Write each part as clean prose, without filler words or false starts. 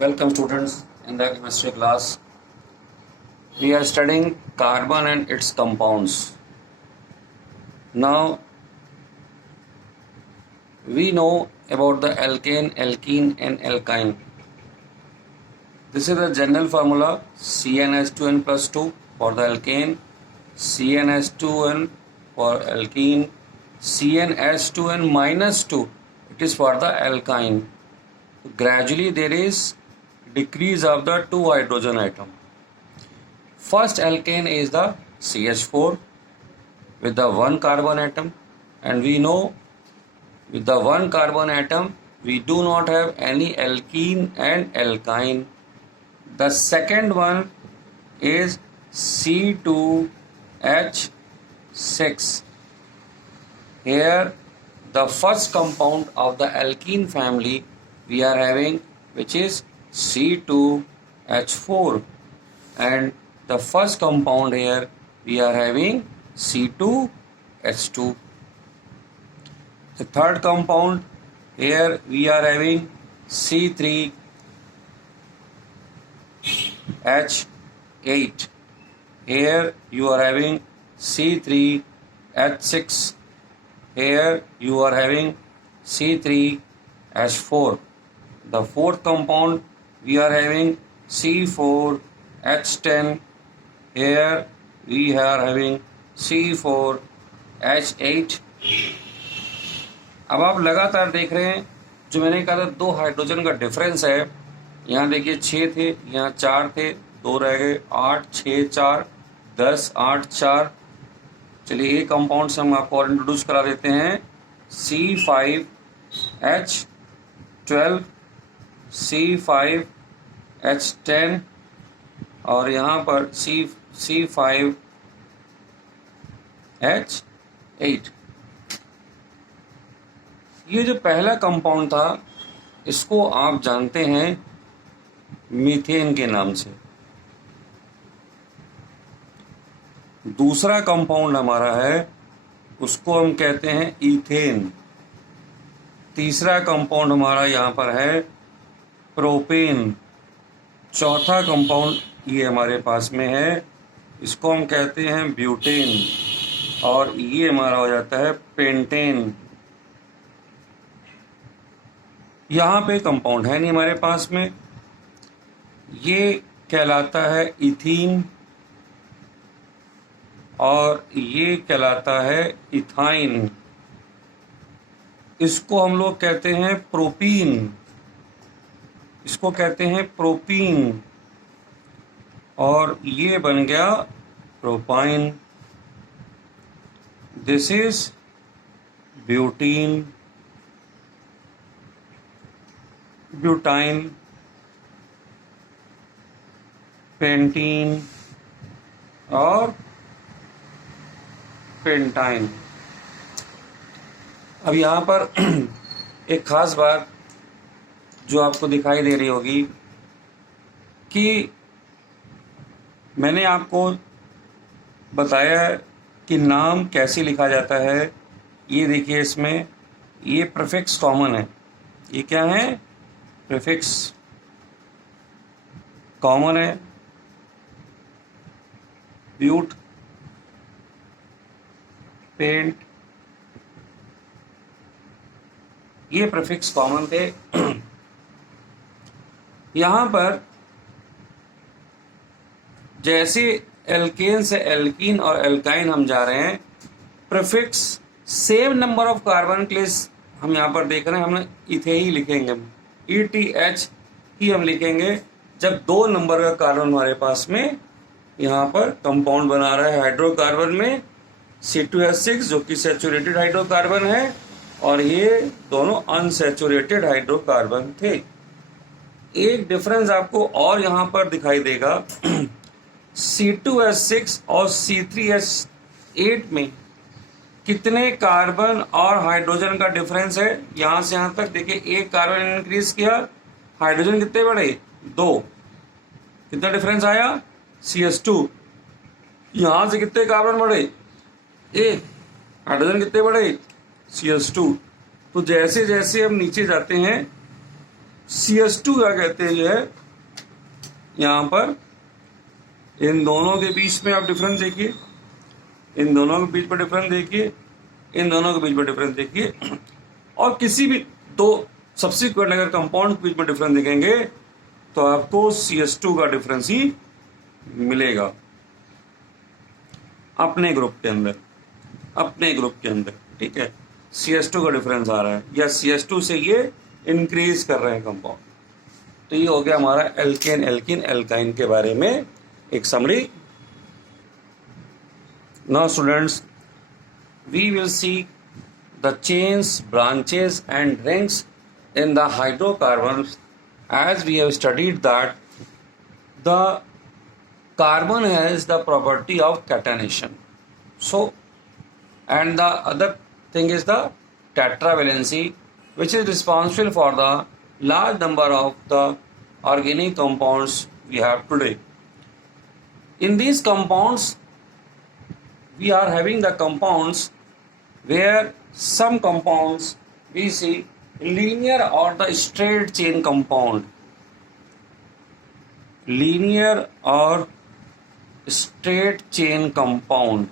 Welcome students in the chemistry class. We are studying carbon and its compounds. Now we know about the alkane, alkene and alkyne. This is the general formula CnH2n plus 2 for the alkane, CnH2n for alkene, CnH2n minus 2 it is for the alkyne. Gradually there is decrease of the two hydrogen atom. First alkane is the CH4 with the one carbon atom, and we know with the one carbon atom we do not have any alkene and alkyne. The second one is C2H6. Here the first compound of the alkene family we are having, which is C2H4, and the first compound here we are having C2H2. The third compound here we are having C3H8. Here you are having C3H6. Here you are having C3H4. The fourth compound we are having C4H10. Here we are having C4H8. अब आप लगातार देख रहे हैं, जो मैंने कहा था दो हाइड्रोजन का डिफरेंस है। यहाँ देखिए 6 थे, यहाँ 4 थे, 2 रह गए, 8 6 4 10 8 4। चलिए एक कंपाउंड से हम आपको और इंट्रोड्यूस करा देते हैं, C5H12, C5H10 और यहाँ पर C5H8। ये जो पहला कंपाउंड था इसको आप जानते हैं मीथेन के नाम से। दूसरा कंपाउंड हमारा है उसको हम कहते हैं इथेन। तीसरा कंपाउंड हमारा यहाँ पर है प्रोपेन। चौथा कंपाउंड ये हमारे पास में है, इसको हम कहते हैं ब्यूटेन, और ये हमारा हो जाता है पेंटेन। यहाँ पे कंपाउंड है नहीं हमारे पास में, ये कहलाता है इथीन और ये कहलाता है इथाइन। इसको हम लोग कहते हैं प्रोपीन, इसको कहते हैं प्रोपीन, और ये बन गया propyne. This is butene, butyne, pentene और पेंटाइन। अब यहाँ पर एक खास बात जो आपको दिखाई दे रही होगी कि मैंने आपको बताया कि नाम कैसे लिखा जाता है। ये देखिए, इसमें ये प्रीफिक्स कॉमन है। ये क्या है? प्रीफिक्स कॉमन है। ब्यूट, पेंट, ये प्रीफिक्स कॉमन थे। यहां पर जैसे एल्केन से एल्कीन और एल्काइन हम जा रहे हैं, prefix same number of carbon के लिए हम यहां पर देख रहे हैं, हमने इथे ही लिखेंगे, ETH ही हम लिखेंगे जब 2 नंबर का कार्बन हमारे पास में यहाँ पर कंपाउंड बना रहा है। हाइड्रोकार्बन में C2H6 जो कि सैचुरेटेड हाइड्रोकार्बन है, और ये दोनों अनसैचुरेटेड हाइड्रोकार्बन थे। एक डिफरेंस आपको और यहाँ पर दिखाई देगा, C2H6 और C3H8 में कितने कार्बन और हाइड्रोजन का डिफरेंस है। यहां से यहां तक देखिए, एक कार्बन इंक्रीज किया, हाइड्रोजन कितने बढ़े? 2। कितना डिफरेंस आया? CH2। यहां से कितने कार्बन बढ़े? 1। हाइड्रोजन कितने बढ़े? CH2। तो जैसे जैसे हम नीचे जाते हैं CS2 क्या कहते हैं, जो है यहाँ पर इन दोनों के बीच में आप डिफरेंस देखिए, इन दोनों के बीच में डिफरेंस देखिए, इन दोनों के बीच में डिफरेंस देखिए, और किसी भी दो सब्सिक्वेंट अगर कंपाउंड के बीच में डिफरेंस देखेंगे तो आपको CS2 का डिफरेंस ही मिलेगा अपने ग्रुप के अंदर, अपने ग्रुप के अंदर, ठीक है। CS2 का डिफरेंस आ रहा है या CS2 से ये इंक्रीज कर रहे हैं कंपाउंड। तो ये हो गया हमारा एल्केन एल्कीन एल्काइन के बारे में एक summary. Now students, we will see the chains, branches and rings in the hydrocarbons, as we have studied that the carbon has the property of catenation. So, and the other thing is the tetravalency, which is responsible for the large number of the organic compounds we have today. In these compounds, we are having the compounds where some compounds we see linear or the straight chain compound, linear or straight chain compound.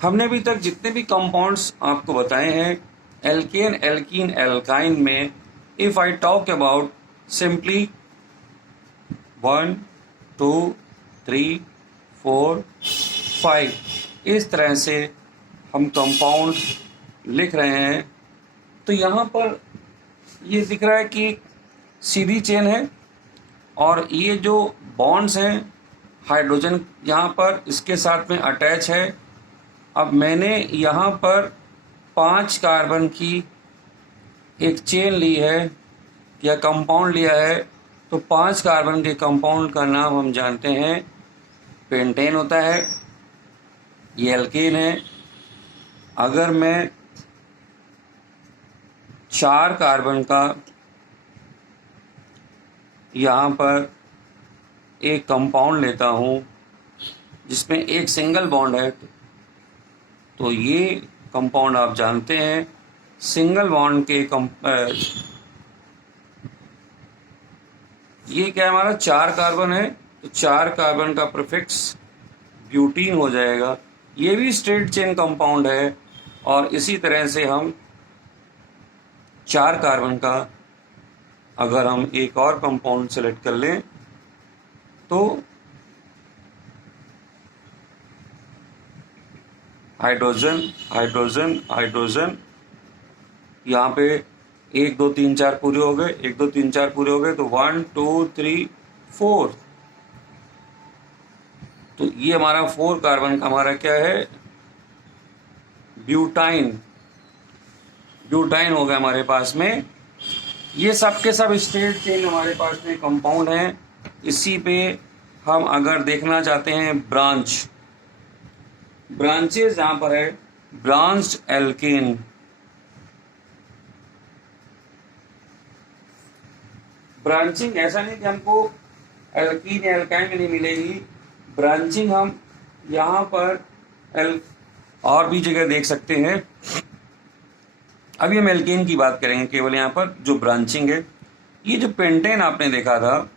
हमने अभी तक जितने भी compounds आपको बताए हैं alkane alkene alkyne में, if I talk about simply 1 2 3 4 5 इस तरह से हम कंपाउंड लिख रहे हैं, तो यहाँ पर ये दिख रहा है कि सीधी चेन है और ये जो बॉन्ड्स हैं हाइड्रोजन यहाँ पर इसके साथ में अटैच है। अब मैंने यहाँ पर 5 कार्बन की एक चेन ली है या कंपाउंड लिया है, तो 5 कार्बन के कंपाउंड का नाम हम जानते हैं पेंटेन होता है, ये एल्केन है। अगर मैं 4 कार्बन का यहाँ पर एक कंपाउंड लेता हूँ जिसमें एक सिंगल बॉन्ड है, तो ये कंपाउंड आप जानते हैं सिंगल बॉन्ड के ये क्या है हमारा 4 कार्बन है, तो 4 कार्बन का प्रीफिक्स ब्यूटीन हो जाएगा। ये भी स्ट्रेट चेन कंपाउंड है और इसी तरह से हम 4 कार्बन का अगर हम एक और कंपाउंड सेलेक्ट कर लें तो हाइड्रोजन हाइड्रोजन हाइड्रोजन, यहाँ पे 1 2 3 4 पूरे हो गए, 1 2 3 4 पूरे हो गए, तो 1 2 3 4, तो ये हमारा 4 कार्बन का हमारा क्या है ब्यूटाइन, ब्यूटाइन हो गया हमारे पास में। ये सब के सब स्ट्रेट चेन हमारे पास में कंपाउंड हैं। इसी पे हम अगर देखना चाहते हैं ब्रांचेस यहाँ पर है ब्रांच्ड एल्केन, ब्रांचिंग ऐसा नहीं कि हमको एल्कीन या एल्काइन में नहीं मिलेगी, ब्रांचिंग हम यहाँ पर और भी जगह देख सकते हैं। अभी हम एल्केन की बात करेंगे केवल यहाँ पर जो ब्रांचिंग है। ये जो पेंटेन आपने देखा था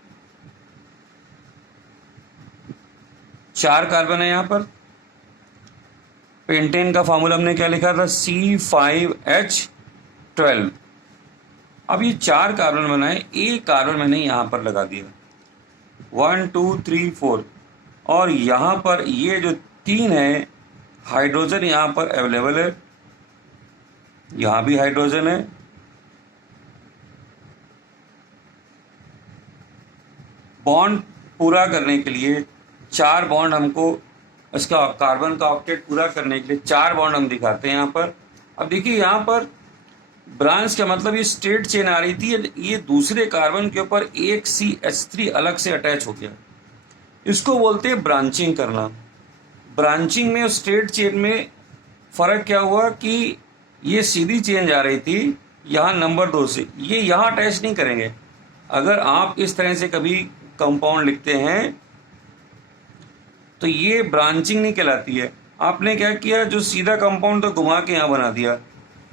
4 कार्बन है यहाँ पर, पेंटेन का फॉर्मूला हमने क्या लिखा था C5H12। अब ये 4 कार्बन बनाए, एक कार्बन मैंने यहाँ पर लगा दिया 1 2 3 4, और यहाँ पर ये जो 3 है हाइड्रोजन यहाँ पर अवेलेबल है, यहाँ भी हाइड्रोजन है, बॉन्ड पूरा करने के लिए 4 बॉन्ड हमको इसका कार्बन का ऑक्टेट पूरा करने के लिए 4 बॉन्ड हम दिखाते हैं यहाँ पर। अब देखिए यहाँ पर ब्रांच का मतलब ये स्ट्रेट चेन आ रही थी, ये दूसरे कार्बन के ऊपर एक CH3 अलग से अटैच हो गया, इसको बोलते हैं ब्रांचिंग करना। ब्रांचिंग में और स्ट्रेट चेन में फर्क क्या हुआ कि ये सीधी चेन जा रही थी यहाँ नंबर 2 से, ये यहाँ अटैच नहीं करेंगे। अगर आप इस तरह से कभी कंपाउंड लिखते हैं तो ये ब्रांचिंग नहीं कहलाती है। आपने क्या किया, जो सीधा कंपाउंड तो घुमा के यहाँ बना दिया,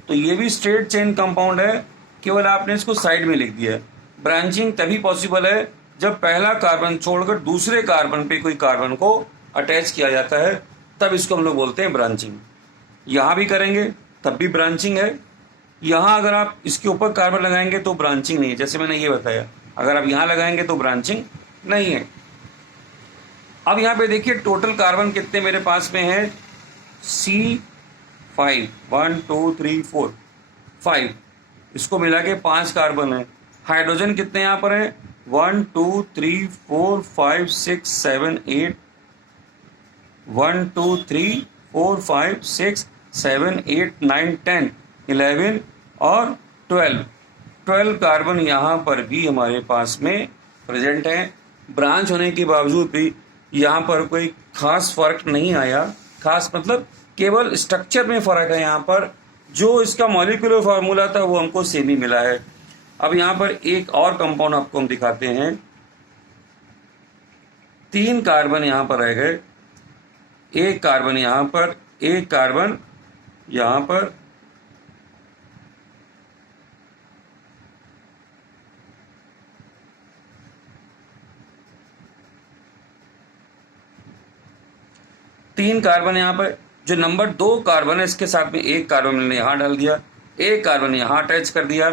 तो ये भी स्ट्रेट चेन कंपाउंड है, केवल आपने इसको साइड में लिख दिया है। ब्रांचिंग तभी पॉसिबल है जब पहला कार्बन छोड़कर दूसरे कार्बन पे कोई कार्बन को अटैच किया जाता है, तब इसको हम लोग बोलते हैं ब्रांचिंग। यहाँ भी करेंगे तब भी ब्रांचिंग है, यहाँ अगर आप इसके ऊपर कार्बन लगाएंगे तो ब्रांचिंग नहीं है, जैसे मैंने ये बताया। अगर आप यहाँ लगाएंगे तो ब्रांचिंग नहीं है। अब यहाँ पे देखिए टोटल कार्बन कितने मेरे पास में है, C5, 1 2 3 4 5, इसको मिला के 5 कार्बन है। हाइड्रोजन कितने यहाँ पर है, 1 2 3 4 5 6 7 8, 1 2 3 4 5 6 7 8 9 10 11 और 12 कार्बन यहाँ पर भी हमारे पास में प्रेजेंट है। ब्रांच होने के बावजूद भी यहाँ पर कोई खास फर्क नहीं आया। खास मतलब केवल स्ट्रक्चर में फर्क है, यहाँ पर जो इसका मॉलिक्यूलर फार्मूला था वो हमको सेम ही मिला है। अब यहाँ पर एक और कंपाउंड आपको हम दिखाते हैं। 3 कार्बन यहाँ पर रह गए, 1 कार्बन यहाँ पर, 1 कार्बन यहाँ पर, तीन कार्बन यहाँ पर। जो नंबर 2 कार्बन है इसके साथ में 1 कार्बन मैंने यहाँ डाल दिया, 1 कार्बन यहाँ अटैच कर दिया,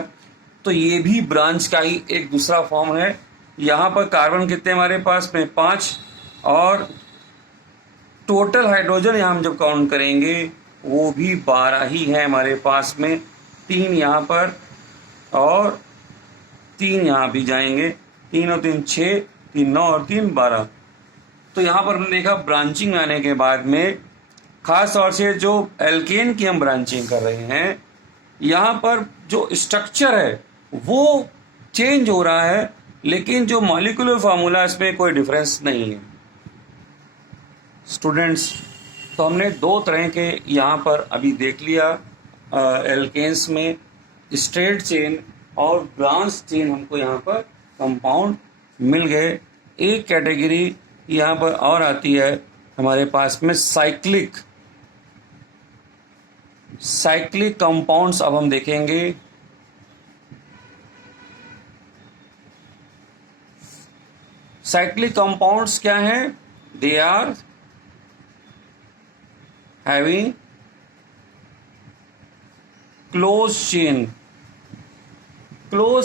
तो ये भी ब्रांच का ही एक दूसरा फॉर्म है। यहाँ पर कार्बन कितने हमारे पास में, 5, और टोटल हाइड्रोजन यहाँ हम जब काउंट करेंगे वो भी 12 ही है हमारे पास में। 3 यहाँ पर और 3 यहाँ भी जाएंगे, 3 और 3 6, 3 9 और 3 12। तो यहाँ पर हमने देखा ब्रांचिंग आने के बाद में खास तौर से जो एल्केन की हम ब्रांचिंग कर रहे हैं, यहाँ पर जो स्ट्रक्चर है वो चेंज हो रहा है, लेकिन जो मॉलिक्यूलर फार्मूला इसमें कोई डिफरेंस नहीं है। स्टूडेंट्स, तो हमने 2 तरह के यहाँ पर अभी देख लिया एल्केन्स में, स्ट्रेट चेन और ब्रांच चेन हमको यहाँ पर कंपाउंड मिल गए। एक कैटेगरी यहाँ पर और आती है हमारे पास में साइक्लिक कंपाउंड्स। अब हम देखेंगे साइक्लिक कंपाउंड्स क्या हैं। They are having close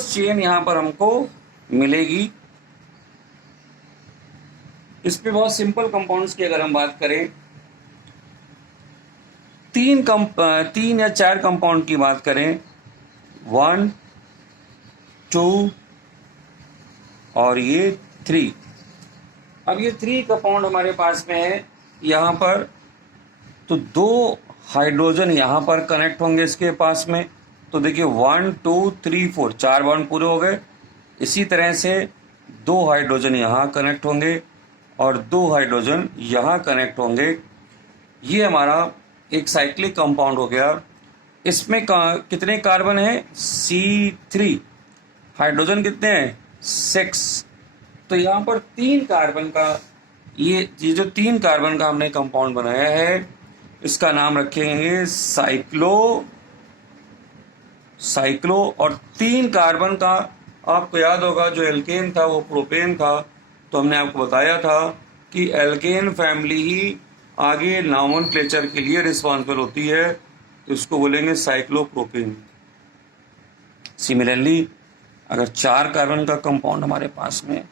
chain यहाँ पर हमको मिलेगी। इस पे बहुत सिंपल कंपाउंड्स की अगर हम बात करें, 3 या 4 कंपाउंड की बात करें, 1 2 और ये 3। अब ये 3 कंपाउंड हमारे पास में है यहाँ पर, तो 2 हाइड्रोजन यहाँ पर कनेक्ट होंगे इसके पास में। तो देखिए 1 2 3 4, 4 बॉन्ड पूरे हो गए। इसी तरह से 2 हाइड्रोजन यहाँ कनेक्ट होंगे और 2 हाइड्रोजन यहाँ कनेक्ट होंगे। ये हमारा एक साइक्लिक कंपाउंड हो गया। इसमें कितने कार्बन हैं, C3। हाइड्रोजन कितने हैं, 6। तो यहाँ पर 3 कार्बन का ये जो 3 कार्बन का हमने कंपाउंड बनाया है, इसका नाम रखेंगे साइक्लो। और 3 कार्बन का आपको याद होगा जो एल्केन था वो प्रोपेन था, तो हमने आपको बताया था कि एल्केन फैमिली ही आगे नॉमेनक्लेचर के लिए रिस्पॉन्सिबल होती है, तो इसको बोलेंगे साइक्लोप्रोपेन। सिमिलरली अगर 4 कार्बन का कंपाउंड हमारे पास में,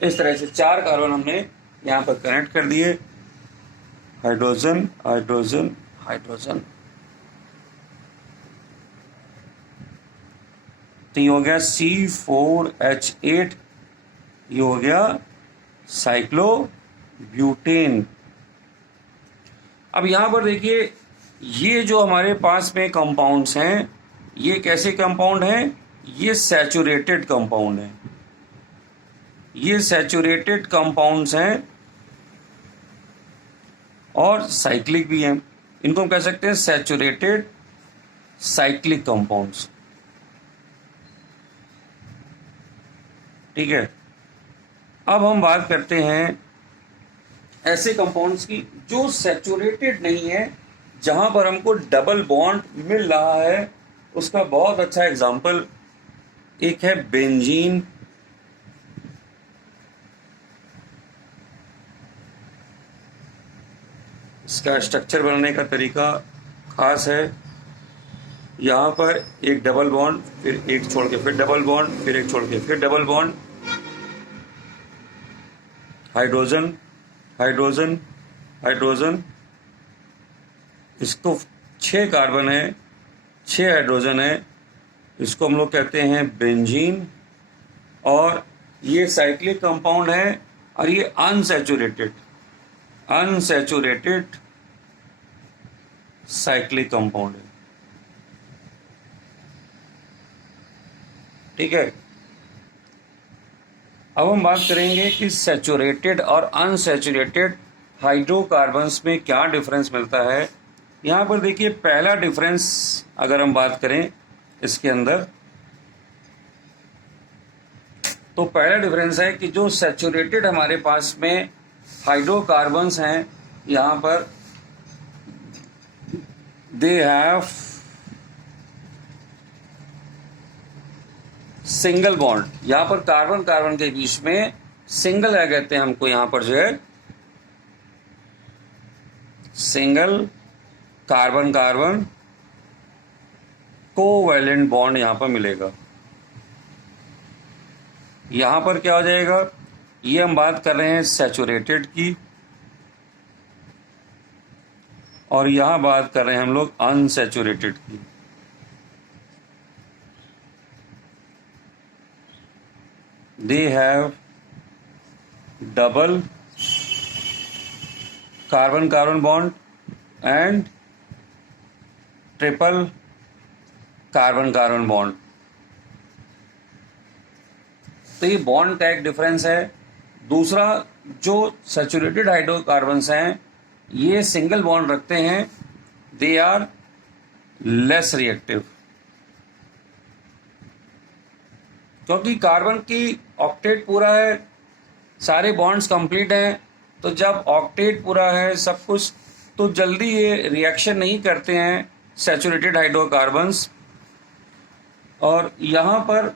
इस तरह से 4 कार्बन हमने यहाँ पर कनेक्ट कर दिए, हाइड्रोजन हाइड्रोजन हाइड्रोजन, तो ये हो गया C4H8, ये हो गया साइक्लोब्यूटेन। अब यहाँ पर देखिए ये जो हमारे पास में कंपाउंड्स हैं, ये कैसे कंपाउंड हैं, ये सैचुरेटेड कंपाउंड हैं। ये सैचुरेटेड कंपाउंड्स हैं और साइक्लिक भी हैं। इनको हम कह सकते हैं सैचुरेटेड साइक्लिक कंपाउंड्स। ठीक है। अब हम बात करते हैं ऐसे कंपाउंड्स की जो सैचुरेटेड नहीं है, जहां पर हमको डबल बॉन्ड मिल रहा है, उसका बहुत अच्छा एग्जांपल एक है बेंजीन, इसका स्ट्रक्चर बनने का तरीका खास है। यहाँ पर एक डबल बॉन्ड, फिर एक छोड़ के फिर डबल बॉन्ड, फिर एक छोड़ के फिर double bond, hydrogen hydrogen hydrogen, इसको 6 कार्बन है, 6 हाइड्रोजन है, इसको हम लोग कहते हैं बेंजीन। और ये साइक्लिक कंपाउंड है और ये अनसैचुरेटेड साइक्लिक कंपाउंड है। ठीक है, अब हम बात करेंगे कि सैचुरेटेड और अनसैचुरेटेड हाइड्रोकार्बन्स में क्या डिफरेंस मिलता है। यहाँ पर देखिए, पहला डिफरेंस अगर हम बात करें इसके अंदर, तो पहला डिफरेंस है कि जो सैचुरेटेड हमारे पास में हाइड्रोकार्बन्स हैं, यहाँ पर दे हैव सिंगल बॉन्ड। यहाँ पर कार्बन कार्बन के बीच में सिंगल क्या कहते हैं हमको, यहाँ पर जो है single carbon carbon covalent bond यहाँ पर मिलेगा। यहाँ पर क्या हो जाएगा, ये हम बात कर रहे हैं सैचुरेटेड की, और यहाँ बात कर रहे हैं हम लोग अनसैचुरेटेड की। They have double carbon carbon bond and triple carbon carbon bond. तो ये बॉन्ड का एक डिफरेंस है। दूसरा, जो सैचुरेटेड हाइड्रोकार्बन्स हैं ये सिंगल बॉन्ड रखते हैं, दे आर लेस रिएक्टिव, क्योंकि कार्बन की ऑक्टेट पूरा है, सारे बॉन्ड्स कंप्लीट हैं, तो जब ऑक्टेट पूरा है सब कुछ, तो जल्दी ये रिएक्शन नहीं करते हैं सैचुरेटेड हाइड्रोकार्बन्स। और यहाँ पर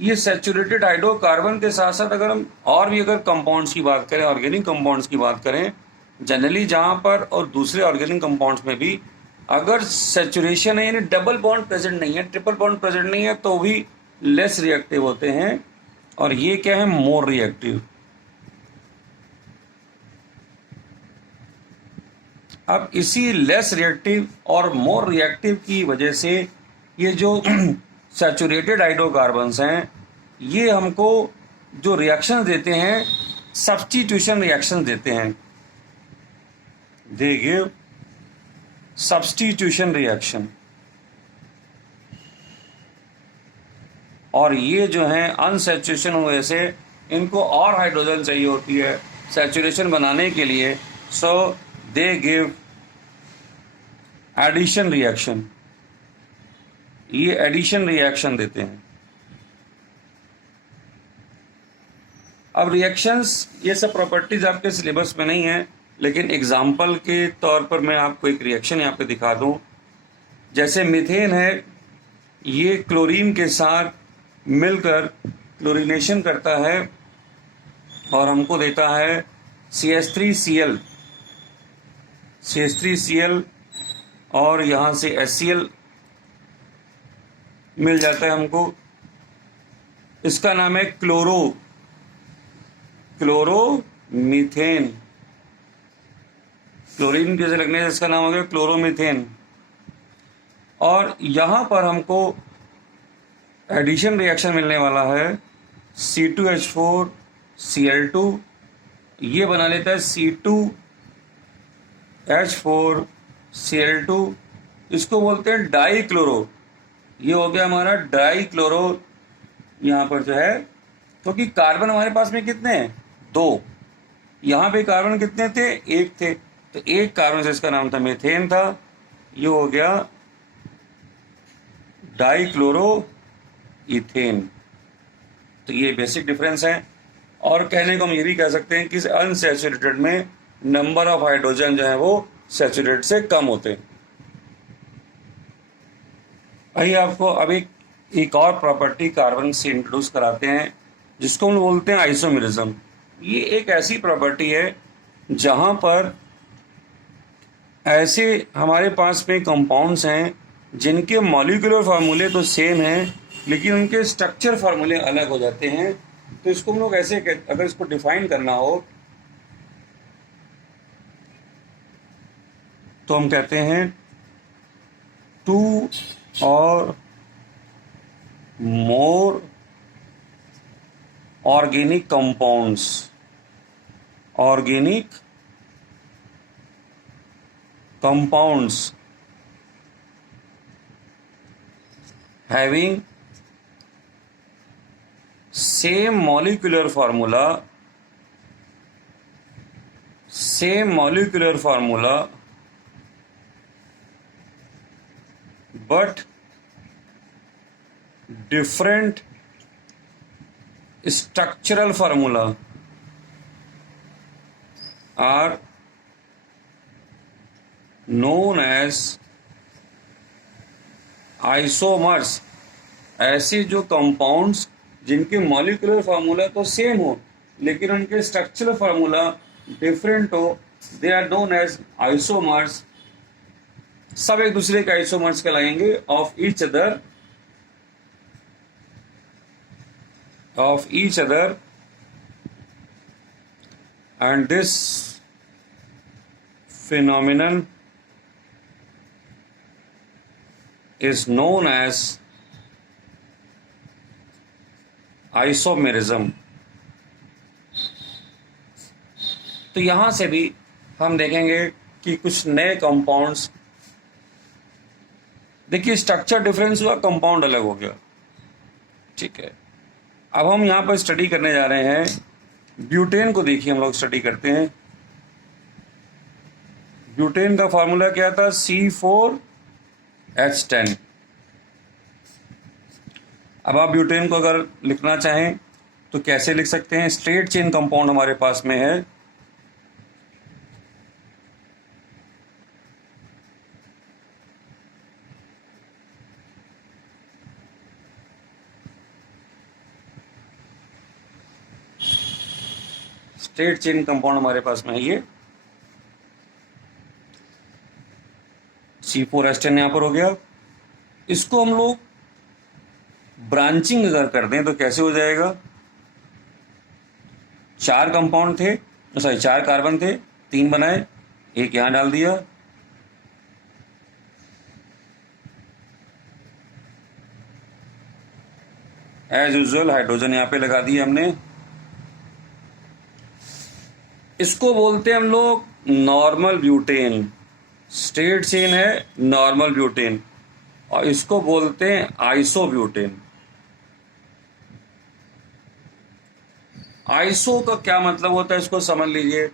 ये सैचुरेटेड हाइड्रोकार्बन के साथ साथ अगर हम और भी अगर कंपाउंड्स की बात करें, ऑर्गेनिक कंपाउंड्स की बात करें, जनरली जहाँ पर और दूसरे ऑर्गेनिक कंपाउंड्स में भी अगर सैचुरेशन है, यानी डबल बॉन्ड प्रेजेंट नहीं है, ट्रिपल बॉन्ड प्रेजेंट नहीं है, तो भी लेस रिएक्टिव होते हैं। और ये क्या है, मोर रिएक्टिव। अब इसी लेस रिएक्टिव और मोर रिएक्टिव की वजह से ये जो सैचुरेटेड हाइड्रोकार्बन्स हैं, ये हमको जो रिएक्शन देते हैं, सब्स्टिट्यूशन रिएक्शन देते हैं, दे गिव सब्स्टिट्यूशन रिएक्शन। और ये जो है अनसैचुरेशन होने से इनको और हाइड्रोजन चाहिए होती है सैचुरेशन बनाने के लिए, सो दे गिव एडिशन रिएक्शन, ये एडिशन रिएक्शन देते हैं। अब रिएक्शंस, ये सब प्रॉपर्टीज आपके सिलेबस में नहीं है, लेकिन एग्जाम्पल के तौर पर मैं आपको एक रिएक्शन यहाँ पे दिखा दूं। जैसे मीथेन है, ये क्लोरीन के साथ मिलकर क्लोरीनेशन करता है और हमको देता है CH3Cl, CH3Cl, और यहाँ से HCl मिल जाता है हमको। इसका नाम है क्लोरोमीथेन। क्लोरीन के से लगने से इसका नाम हो गया क्लोरोमीथेन। और यहाँ पर हमको एडिशन रिएक्शन मिलने वाला है, C2H4Cl2, ये बना लेता है C2H4Cl2, इसको बोलते हैं डाई क्लोरो। ये हो गया हमारा डाई क्लोरो। यहाँ पर जो है, क्योंकि कार्बन हमारे पास में कितने हैं, 2, यहाँ पे कार्बन कितने थे, 1 थे, तो एक कार्बन से इसका नाम था मीथेन था, ये हो गया डाई क्लोरो इथेन। तो ये बेसिक डिफरेंस है। और कहने को हम ये भी कह सकते हैं कि अनसैचुरेटेड में नंबर ऑफ हाइड्रोजन जो है वो सैचुरेटेड से कम होते हैं। आइए आपको अब एक और प्रॉपर्टी कार्बन से इंट्रोड्यूस कराते हैं जिसको हम बोलते हैं आइसोमेरिज्म। ये एक ऐसी प्रॉपर्टी है जहां पर ऐसे हमारे पास में कंपाउंड्स हैं जिनके मॉलिक्यूलर फार्मूले तो सेम हैं लेकिन उनके स्ट्रक्चर फार्मूले अलग हो जाते हैं। तो इसको हम लोग ऐसे अगर इसको डिफाइन करना हो तो हम कहते हैं टू और मोर organic compounds having same molecular formula but different structural formula are known as isomers. ऐसे जो कंपाउंड्स जिनके मॉलिक्यूलर फार्मूला तो सेम हो लेकिन उनके स्ट्रक्चरल फार्मूला डिफरेंट हो, they are known as isomers. सब एक दूसरे के आइसोमर्स कहलाएंगे of each other and this phenomenon is known as isomerism। तो यहां से भी हम देखेंगे कि कुछ नए कंपाउंड्स, देखिए स्ट्रक्चर डिफरेंस हुआ, कंपाउंड अलग हो गया, ठीक है। अब हम यहां पर स्टडी करने जा रहे हैं ब्यूटेन को। देखिए हम लोग स्टडी करते हैं। ब्यूटेन का फॉर्मूला क्या था? C4H10। अब आप ब्यूटेन को अगर लिखना चाहें तो कैसे लिख सकते हैं? स्ट्रेट चेन कंपाउंड हमारे पास में है, स्ट्रेट चेन कंपाउंड हमारे पास में है ये C4H10 यहां पर हो गया। इसको हम लोग ब्रांचिंग अगर कर दें तो कैसे हो जाएगा? 4 कंपाउंड थे, सॉरी 4 कार्बन थे, 3 बनाए, एक यहां डाल दिया, एज यूजुअल हाइड्रोजन यहां पे लगा दिए हमने। इसको बोलते हैं हम लोग नॉर्मल ब्यूटेन। स्ट्रेट चेन है नॉर्मल ब्यूटेन, और इसको बोलते हैं आइसोब्यूटेन। आइसो का क्या मतलब होता है इसको समझ लीजिए।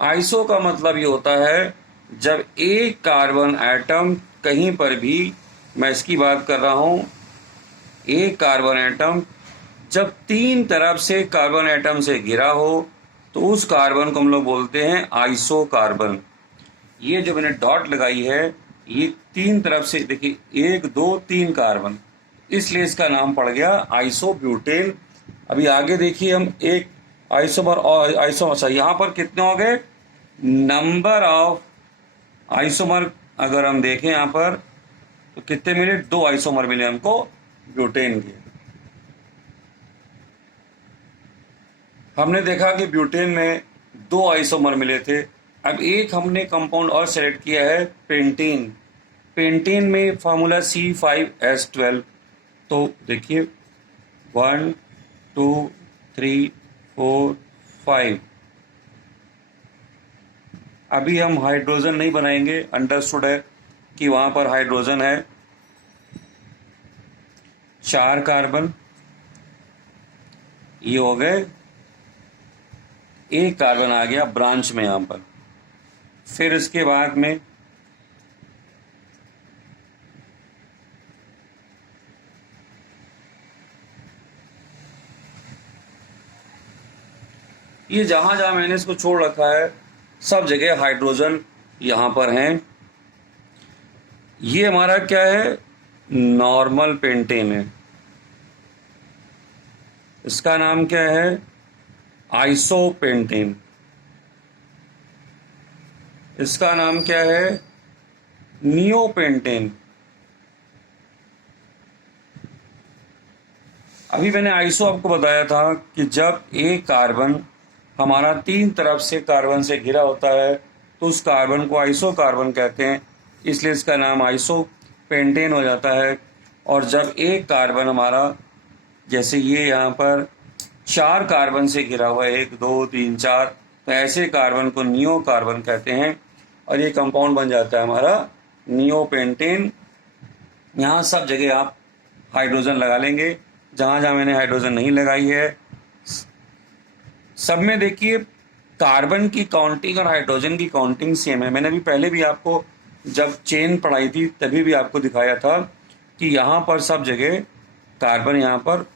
आइसो का मतलब ये होता है जब एक कार्बन एटम कहीं पर भी, मैं इसकी बात कर रहा हूं, एक कार्बन एटम जब 3 तरफ से कार्बन एटम से घिरा हो तो उस कार्बन को हम लोग बोलते हैं आइसो कार्बन। ये जो मैंने डॉट लगाई है ये 3 तरफ से, देखिए 1 2 3 कार्बन, इसलिए इसका नाम पड़ गया आइसोब्यूटेन। अभी आगे देखिए हम एक आइसोमर और आइसोमर, यहाँ पर कितने हो गए? नंबर ऑफ आइसोमर अगर हम देखें यहाँ पर तो कितने मिले? 2 आइसोमर मिले हमको ब्यूटेन के। हमने देखा कि ब्यूटेन में 2 आइसोमर मिले थे। अब एक हमने कंपाउंड और सेलेक्ट किया है पेंटीन। पेंटीन में फार्मूला C5H12। तो देखिए 1 2 3 4 5। अभी हम हाइड्रोजन नहीं बनाएंगे, अंडरस्टूड है कि वहां पर हाइड्रोजन है। 4 कार्बन ये हो गए, एक कार्बन आ गया ब्रांच में यहां पर। फिर इसके बाद में ये जहाँ जहाँ मैंने इसको छोड़ रखा है सब जगह हाइड्रोजन यहाँ पर हैं। ये हमारा क्या है, नॉर्मल पेंटेन है। इसका नाम क्या है, आइसोपेंटेन। इसका नाम क्या है, नियोपेंटेन। अभी मैंने आइसो आपको बताया था कि जब एक कार्बन हमारा 3 तरफ से कार्बन से घिरा होता है तो उस कार्बन को आइसो कार्बन कहते हैं, इसलिए इसका नाम आइसो पेंटेन हो जाता है। और जब एक कार्बन हमारा, जैसे ये यहाँ पर 4 कार्बन से घिरा हुआ है, 1 2 3 4, तो ऐसे कार्बन को नियो कार्बन कहते हैं और ये कंपाउंड बन जाता है हमारा नियोपेंटेन। यहाँ सब जगह आप हाइड्रोजन लगा लेंगे, जहाँ जहाँ मैंने हाइड्रोजन नहीं लगाई है सब में देखिए कार्बन की काउंटिंग और हाइड्रोजन की काउंटिंग सेम है। मैंने अभी पहले भी आपको जब चेन पढ़ाई थी तभी भी आपको दिखाया था कि यहाँ पर सब जगह कार्बन यहाँ पर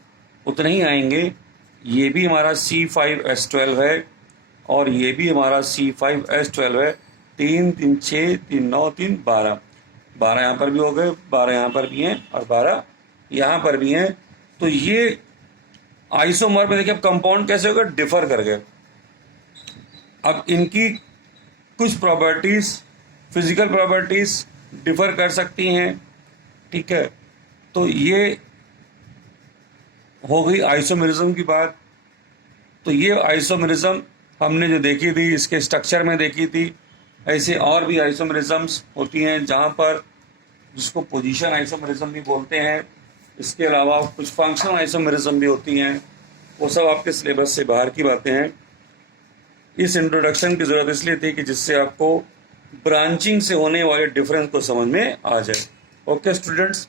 उतने ही आएंगे। ये भी हमारा C5H12 है और ये भी हमारा C5H12 है। 3 3 6 3 9 3 12 12 यहाँ पर भी हो गए, 12 यहाँ पर भी हैं और 12 यहाँ पर भी हैं। तो ये आइसोमर में देखिए अब कंपाउंड कैसे होगा, डिफर कर गए। अब इनकी कुछ प्रॉपर्टीज, फिजिकल प्रॉपर्टीज डिफर कर सकती हैं, ठीक है। तो ये हो गई आइसोमेरिज्म की बात। तो ये आइसोमेरिज्म हमने जो देखी थी इसके स्ट्रक्चर में देखी थी। ऐसे और भी आइसोमेरिज्म्स होती हैं जहाँ पर, जिसको पोजीशन आइसोमेरिज्म भी बोलते हैं। इसके अलावा कुछ फंक्शनल आइसोमेरिज्म भी होती हैं, वो सब आपके सिलेबस से बाहर की बातें हैं। इस इंट्रोडक्शन की ज़रूरत इसलिए थी कि जिससे आपको ब्रांचिंग से होने वाले डिफरेंस को समझ में आ जाए। Okay students.